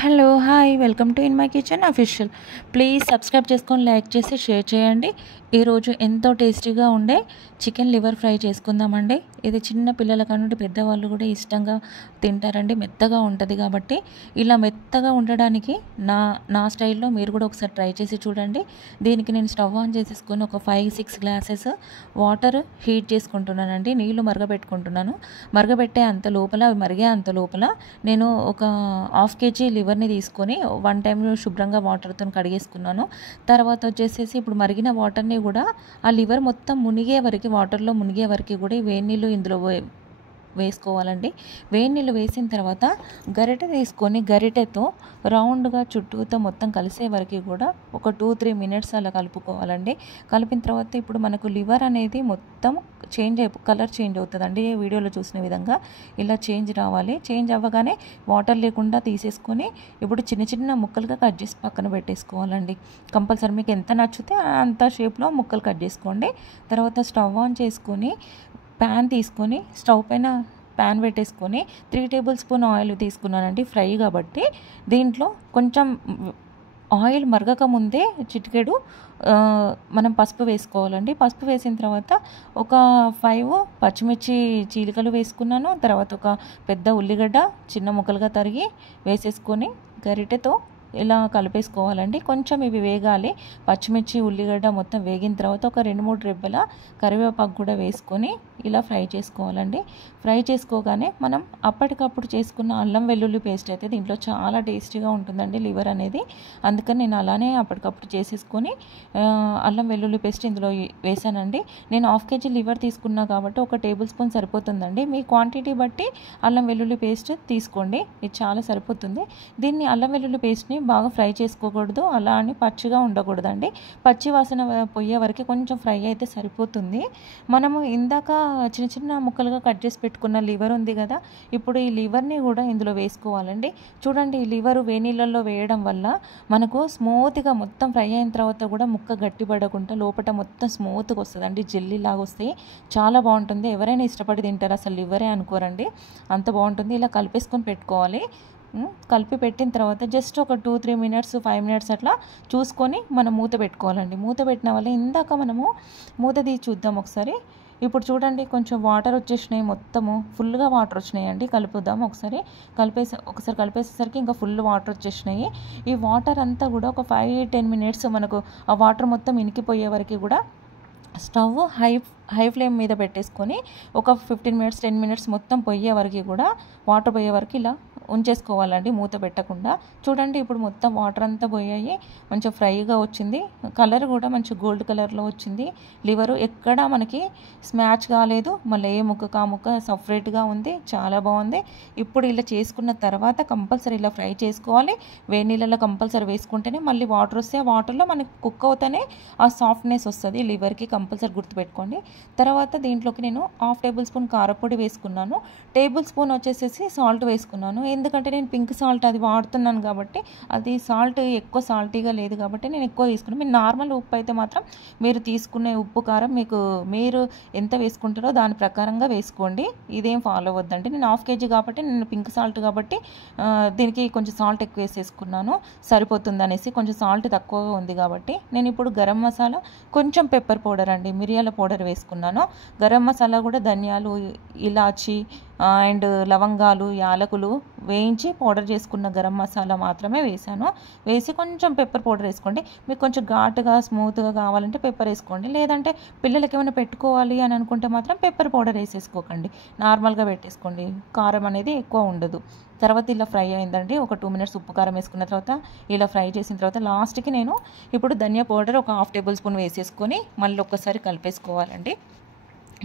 Hello hi welcome to in my kitchen official. Please subscribe చేసుకొని like చేసి share చేయండి. ఈరోజు ఎంతో టేస్టీగా ఉండే చికెన్ లివర్ ఫ్రై చేసుకుందామండి. ఇది చిన్న పిల్లల కానుండి పెద్దవాళ్ళు కూడా ఇష్టంగా తింటారండి. మెత్తగా ఉంటుంది కాబట్టి ఇలా మెత్తగా ఉండడానికి నా స్టైల్లో మీరు కూడా ఒకసారి ట్రై చేసి చూడండి. దీనికి నేను స్టవ్ ఆన్ చేసేసుకొని ఒక 5-6 గ్లాసెస్ వాటర్ హీట్ చేసుకుంటున్నానండి. నీళ్లు మరగబెట్టుకుంటున్నాను. మరగబెట్టే అంత లోపల అవి మరిగే అంత లోపల నేను ఒక 1/2 kg లివర్ని తీసుకొని 1 టైం శుభ్రంగా వాటర్తో కడిగేసుకున్నాను. తర్వాత వచ్చేసేసి ఇప్పుడు మరిగిన వాటర్ని కూడా ఆ లివర్ మొత్తం మునిగే వరకు, వాటర్లో మునిగే వరకు కూడా ఈ వేడి నీళ్ళు ఇందులో వేసుకోవాలండి. వేడి నీళ్ళు వేసిన తర్వాత గరిటె తీసుకొని గరిటెతో రౌండ్గా చుట్టూతో మొత్తం కలిసే వరకు కూడా ఒక 2-3 మినిట్స్ అలా కలుపుకోవాలండి. కలిపిన తర్వాత ఇప్పుడు మనకు లివర్ అనేది మొత్తం కలర్ చేంజ్ అవుతుందండి. వీడియోలో చూసిన విధంగా ఇలా చేంజ్ రావాలి. చేంజ్ అవ్వగానే వాటర్ లేకుండా తీసేసుకొని ఇప్పుడు చిన్న చిన్న ముక్కలుగా కట్ చేసి పక్కన పెట్టేసుకోవాలండి. కంపల్సరీ మీకు ఎంత నచ్చితే అంత షేప్లో ముక్కలు కట్ చేసుకోండి. తర్వాత స్టవ్ ఆన్ చేసుకొని ప్యాన్ తీసుకొని స్టవ్ పైన ప్యాన్ పెట్టేసుకొని 3 టేబుల్ స్పూన్ ఆయిల్ తీసుకున్నానండి. ఫ్రై కాబట్టి దీంట్లో కొంచెం ఆయిల్ మరగక ముందే చిటికెడు మనం పసుపు వేసుకోవాలండి. పసుపు వేసిన తర్వాత ఒక 5 పచ్చిమిర్చి చీలికలు వేసుకున్నాను. తర్వాత ఒక పెద్ద ఉల్లిగడ్డ చిన్న ముక్కలుగా తరిగి వేసేసుకొని గరిటెతో ఇలా కలిపేసుకోవాలండి. కొంచెం ఇవి వేగాలి. పచ్చిమిర్చి ఉల్లిగడ్డ మొత్తం వేగిన తర్వాత ఒక 2-3 రెబ్బల కరివేపాకు కూడా వేసుకొని ఇలా ఫ్రై చేసుకోవాలండి. ఫ్రై చేసుకోగానే మనం అప్పటికప్పుడు చేసుకున్న అల్లం వెల్లుల్లి పేస్ట్ అయితే దీంట్లో చాలా టేస్టీగా ఉంటుందండి లివర్ అనేది. అందుకని నేను అలానే అప్పటికప్పుడు చేసేసుకొని అల్లం వెల్లుల్లి పేస్ట్ ఇందులో వేసానండి. నేను 1/2 kg లివర్ తీసుకున్నా కాబట్టి 1 టేబుల్ స్పూన్ సరిపోతుందండి. మీ క్వాంటిటీ బట్టి అల్లం వెల్లుల్లి పేస్ట్ తీసుకోండి. ఇది చాలా సరిపోతుంది. దీన్ని అల్లం వెల్లుల్లి పేస్ట్ని బాగా ఫ్రై చేసుకోకూడదు, అలా అని పచ్చిగా ఉండకూడదండి. పచ్చి వాసన పోయే వరకు కొంచెం ఫ్రై అయితే సరిపోతుంది. మనము ఇందాక చిన్న చిన్న ముక్కలుగా కట్ చేసి పెట్టుకున్న లివర్ ఉంది కదా, ఇప్పుడు ఈ లివర్ని కూడా ఇందులో వేసుకోవాలండి. చూడండి, ఈ లివర్ వేనీళ్ళల్లో వేయడం వల్ల మనకు స్మూత్గా మొత్తం ఫ్రై అయిన తర్వాత కూడా ముక్క గట్టిపడకుండా లోపల మొత్తం స్మూత్గా వస్తుందండి. జెల్లీ లాగా వస్తాయి. చాలా బాగుంటుంది. ఎవరైనా ఇష్టపడి తింటారు, అసలు లివరే అనుకోరండి, అంత బాగుంటుంది. ఇలా కలిపేసుకొని పెట్టుకోవాలి. కలిపి పెట్టిన తర్వాత జస్ట్ ఒక 2-3 మినిట్స్ 5 మినిట్స్ అట్లా చూసుకొని మనం మూత పెట్టుకోవాలండి. మూత పెట్టిన వల్ల ఇందాక మనము మూత తీసి చూద్దాం ఒకసారి. ఇప్పుడు చూడండి, కొంచెం వాటర్ వచ్చేసినాయి, మొత్తము ఫుల్గా వాటర్ వచ్చినాయండి. కలుపుదాం ఒకసారి. కలిపేసేసరికి ఇంకా ఫుల్ వాటర్ వచ్చేసినాయి. ఈ వాటర్ అంతా కూడా ఒక 5-10 మినిట్స్ మనకు ఆ వాటర్ మొత్తం ఇనికిపోయే వరకు కూడా స్టవ్ హై ఫ్లేమ్ మీద పెట్టేసుకొని ఒక 15 మినిట్స్ 10 మినిట్స్ మొత్తం పోయే వరకు కూడా వాటర్ పోయే వరకు ఇలా ఉంచేసుకోవాలండి, మూత పెట్టకుండా. చూడండి, ఇప్పుడు మొత్తం వాటర్ అంతా పోయాయి. మంచిగా ఫ్రైగా వచ్చింది. కలర్ కూడా మంచి గోల్డ్ కలర్లో వచ్చింది. లివరు ఎక్కడా మనకి స్మాచ్ కాలేదు. మళ్ళీ ఏ ముక్క ముక్క సపరేట్గా ఉంది. చాలా బాగుంది. ఇప్పుడు ఇలా చేసుకున్న తర్వాత కంపల్సరీ ఇలా ఫ్రై చేసుకోవాలి. వేడి నీళ్ళలో కంపల్సరీ వేసుకుంటేనే మళ్ళీ వాటర్ వస్తే ఆ వాటర్లో మనకి కుక్ అవుతానే ఆ సాఫ్ట్నెస్ వస్తుంది లివర్కి. కంపల్సరీ గుర్తుపెట్టుకోండి. తర్వాత దీంట్లోకి నేను 1/2 టేబుల్ స్పూన్ కారపొడి వేసుకున్నాను. టేబుల్ స్పూన్ వచ్చేసేసి సాల్ట్ వేసుకున్నాను. ఎందుకంటే నేను పింక్ సాల్ట్ అది వాడుతున్నాను కాబట్టి, అది సాల్ట్ ఎక్కువ సాల్టీగా లేదు కాబట్టి నేను ఎక్కువ తీసుకున్నాను. మీరు నార్మల్ ఉప్పు అయితే మాత్రం మీరు తీసుకునే ఉప్పు కారం మీరు ఎంత వేసుకుంటారో దాని ప్రకారంగా వేసుకోండి. ఇదేం ఫాలో అవ్వద్దండి. నేను 1/2 kg కాబట్టి నేను పింక్ సాల్ట్ కాబట్టి దీనికి కొంచెం సాల్ట్ ఎక్కువ వేసేసుకున్నాను, సరిపోతుంది అనేసి. కొంచెం సాల్ట్ తక్కువగా ఉంది కాబట్టి నేను ఇప్పుడు గరం మసాలా, కొంచెం పెప్పర్ పౌడర్ అండి, మిరియాల పౌడర్ వేసుకున్నాను. గరం మసాలా కూడా ధనియాలు, ఇలాచి అండ్ లవంగాలు, యాలకులు వేయించి పౌడర్ చేసుకున్న గరం మసాలా మాత్రమే వేసాను. వేసి కొంచెం పెప్పర్ పౌడర్ వేసుకోండి. మీకు కొంచెం ఘాటుగా స్మూత్గా కావాలంటే పెప్పర్ వేసుకోండి. లేదంటే పిల్లలకి ఏమైనా పెట్టుకోవాలి అని అనుకుంటే మాత్రం పెప్పర్ పౌడర్ వేసేసుకోకండి, నార్మల్గా పెట్టేసుకోండి. కారం అనేది ఎక్కువ ఉండదు. తర్వాత ఇలా ఫ్రై అయిందండి. ఒక 2 మినిట్స్ ఉప్పు కారం వేసుకున్న తర్వాత ఇలా ఫ్రై చేసిన తర్వాత లాస్ట్కి నేను ఇప్పుడు ధనియా పౌడర్ ఒక 1/2 టేబుల్ స్పూన్ వేసేసుకొని మళ్ళీ ఒక్కసారి కలిపేసుకోవాలండి.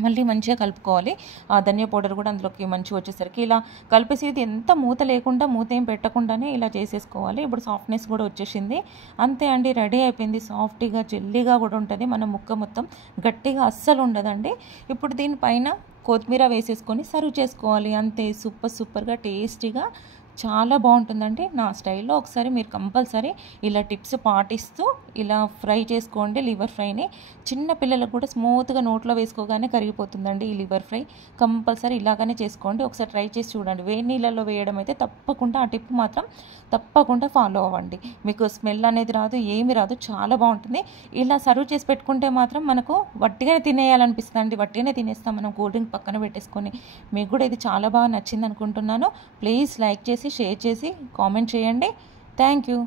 మళ్ళీ మంచిగా కలుపుకోవాలి. ఆ ధనియా పౌడర్ కూడా అందులోకి మంచిగా వచ్చేసరికి ఇలా కలిపేసేది, ఎంత మూత లేకుండా, మూత ఏం పెట్టకుండానే ఇలా చేసేసుకోవాలి. ఇప్పుడు సాఫ్ట్నెస్ కూడా వచ్చేసింది. అంతే అండి, రెడీ అయిపోయింది. సాఫ్ట్గా జెల్లీగా కూడా ఉంటుంది. మన ముక్క మొత్తం గట్టిగా అస్సలు ఉండదండి. ఇప్పుడు దీనిపైన కొత్తిమీర వేసేసుకొని సర్వ్ చేసుకోవాలి. అంతే, సూపర్గా టేస్టీగా చాలా బాగుంటుందండి. నా స్టైల్లో ఒకసారి మీరు కంపల్సరీ ఇలా టిప్స్ పాటిస్తూ ఇలా ఫ్రై చేసుకోండి లివర్ ఫ్రైని. చిన్న పిల్లలకు కూడా స్మూత్గా నోట్లో వేసుకోగానే కరిగిపోతుందండి ఈ లివర్ ఫ్రై. కంపల్సరీ ఇలాగనే చేసుకోండి. ఒకసారి ట్రై చేసి చూడండి. వేడి నీళ్ళల్లో వేయడం అయితే తప్పకుండా ఆ టిప్ మాత్రం తప్పకుండా ఫాలో అవ్వండి. మీకు స్మెల్ అనేది రాదు, ఏమి రాదు, చాలా బాగుంటుంది. ఇలా సర్వ్ చేసి పెట్టుకుంటే మాత్రం మనకు వట్టిగానే తినేయాలనిపిస్తుంది అండి. వట్టిగానే తినేస్తాం మనం కూల్ డ్రింక్ పక్కన పెట్టేసుకొని. మీకు కూడా ఇది చాలా బాగా నచ్చింది అనుకుంటున్నాను. ప్లీజ్ లైక్ చేసి షేర్ చేసి కామెంట్ చేయండి. Thank you.